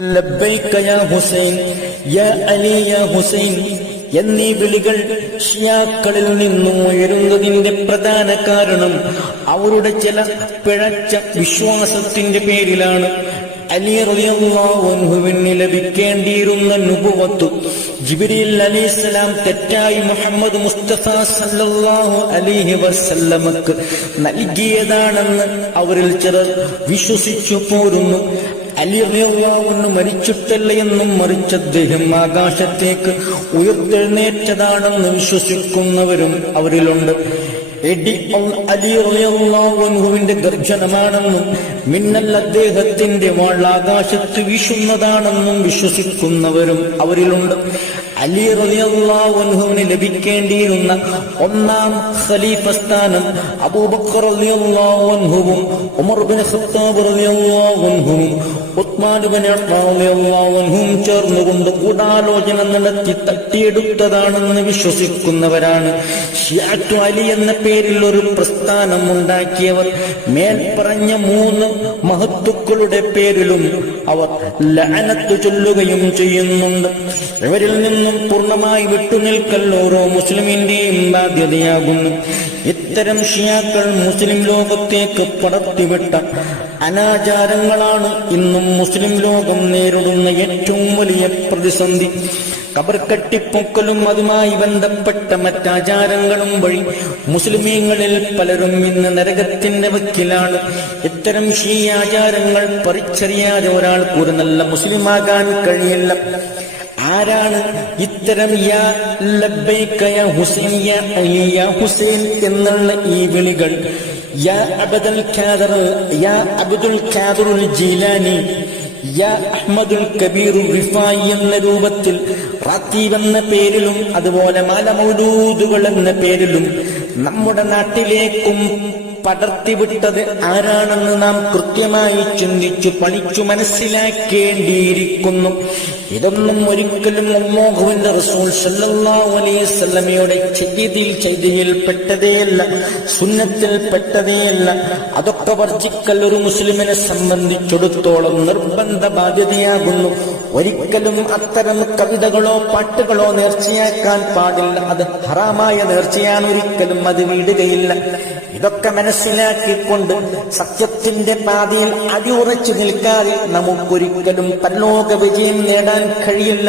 ലബ്ബൈക യാ ഹുസൈൻ, യാ അലി യാ ഹുസൈൻ എന്നീ വിളികൾ ഷിയാക്കളിൽ നിന്നും ഉയരുന്നതിന്റെ പ്രധാന കാരണം അവരുടെ ചില പിഴച്ച വിശ്വാസത്തിന്റെ പേരിലാണ്. അലി റളിയല്ലാഹു അൻഹുവിന് ലഭിക്കേണ്ടിയിരുന്ന നുബുവത്ത് ജിബ്രീൽ അലൈഹിസ്സലാം തെറ്റായി മുഹമ്മദ് മുസ്തഫ സല്ലല്ലാഹു അലൈഹി വസല്ലമക്ക് നൽകിയതാണെന്ന് അവരിൽ ചിലർ വിശ്വസിച്ചു പോരുന്നു. അലി റളിയല്ലാഹു അൻഹു മരിച്ചിട്ടല്ല എന്നും മറിച്ച് അദ്ദേഹം ആകാശത്തേക്ക് ഉയർത്തെഴുന്നേറ്റതാണെന്ന് വിശ്വസിക്കുന്നവരും അവരിലുണ്ട്. അലി റളിയല്ലാഹു അൻഹുവിന്റെ ഗർജനമാണെന്നും മിന്നൽ അദ്ദേഹത്തിന്റെ വാൾ ആകാശത്ത് വീശുന്നതാണെന്നും വിശ്വസിക്കുന്നവരും അവരിലുണ്ട്. അലി റളിയല്ലാഹു അൻഹുവിന് ലഭിക്കേണ്ടിയിരുന്ന ഒന്നാം ഖലീഫ സ്ഥാനം അബൂബക്കർ റളിയല്ലാഹു അൻഹുവും ഉമർ ഇബ്നു ഖത്താബ് റളിയല്ലാഹു അൻഹുവും ഉസ്മാൻ ഇബ്നു അഫ്ഫാൻ റളിയല്ലാഹു അൻഹുവും ചേർന്നുകൊണ്ട് ഗൂഢാലോചന നടത്തി തട്ടിയെടുത്തതാണെന്ന് വിശ്വസിക്കുന്നവരാണ്. ഷിയഅത്തു അലി എന്ന പേരിൽ ഒരു പ്രസ്ഥാനം ഉണ്ടാക്കിയവർ മേൽപ്പറഞ്ഞ മൂന്ന് മഹത്തുക്കളുടെ പേരിലും അവർ ലഅനത്ത് ചൊല്ലുകയും ചെയ്യുന്നുണ്ട്. ഇവരിൽ നിന്നും പൂർണ്ണമായി വിട്ടുനിൽക്കൽ ഓരോ മുസ്ലിമിന്റെയും ബാധ്യതയാകുന്നു. ഇത്തരം ഷിയാക്കൾ മുസ്ലിം ലോകത്തേക്ക് പടർത്തിവിട്ട അനാചാരങ്ങളാണ് ഇന്നും മുസ്ലിം ലോകം നേരിടുന്ന ഏറ്റവും വലിയ പ്രതിസന്ധി. ഖബർ കെട്ടിപ്പൊക്കലും അതുമായി ബന്ധപ്പെട്ട മറ്റാചാരങ്ങളും വഴി മുസ്ലിമീങ്ങളിൽ പലരും ഇന്ന് നരകത്തിന്റെ വക്കിലാണ്. ഇത്തരം ഷീയാചാരങ്ങൾ പറിച്ചറിയാതെ ഒരാൾക്ക് ഒരു നല്ല മുസ്ലിമാകാൻ കഴിയില്ല. ആരാണ് ഇത്തരം യാ ലബ്ബൈക യാ ഹുസൈൻ, യാ അലി യാ ഹുസൈൻ എന്നുള്ള ഈ വിളികൾ? യാ അബ്ദുൽ ഖാദിർ, യാ അബ്ദുൽ ഖാദിറുൽ ജീലാനി, യാ അഹ്മദുൽ കബീർ റിഫായി എന്ന രൂപത്തിൽ റാത്തീബ് എന്ന പേരിലും അതുപോലെ മാല മൗലൂദുകൾ എന്ന പേരിലും നമ്മുടെ നാട്ടിലേക്കും പടർത്തിവിട്ടത് ആരാണെന്ന് നാം കൃത്യമായി ചിന്തിച്ചു പഠിച്ചു മനസ്സിലാക്കേണ്ടിയിരിക്കുന്നു. ഇതൊന്നും ഒരിക്കലും അല്ലാഹുവിന്റെ റസൂൽ സല്ലല്ലാഹു അലൈഹി വസല്ലമയുടെ ചെയ്തിയിൽ പെട്ടതേയല്ല, സുന്നത്തിൽ പെട്ടതേയല്ല. അതൊക്കെ വർജിക്കൽ ഒരു മുസ്ലിമിനെ സംബന്ധിച്ചിടത്തോളം നിർബന്ധ ബാധ്യതയാകുന്നു. ഒരിക്കലും അത്തരം കവിതകളോ പാട്ടുകളോ നേർച്ചയാക്കാൻ പാടില്ല. അത് ഹറാമായ നേർച്ചയാണ്, ഒരിക്കലും അത് വിടുകയില്ല. ഇതൊക്കെ മനസ്സിലാക്കിക്കൊണ്ട് സത്യത്തിന്റെ പാതയിൽ അടിയുറച്ചു നിൽക്കാതെ നമുക്കൊരിക്കലും പരലോക വിജയം നേടാൻ കഴിയില്ല.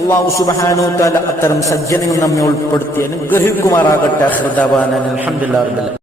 അല്ലാഹു സുബ്ഹാനഹു വ തആല അത്തരം സജ്ജനങ്ങൾ നമ്മെ ഉൾപ്പെടുത്തി അനുഗ്രഹിക്കുമാറാകട്ടെ. അൽഹംദുലില്ലാഹി റബ്ബിൽ ആലമീൻ.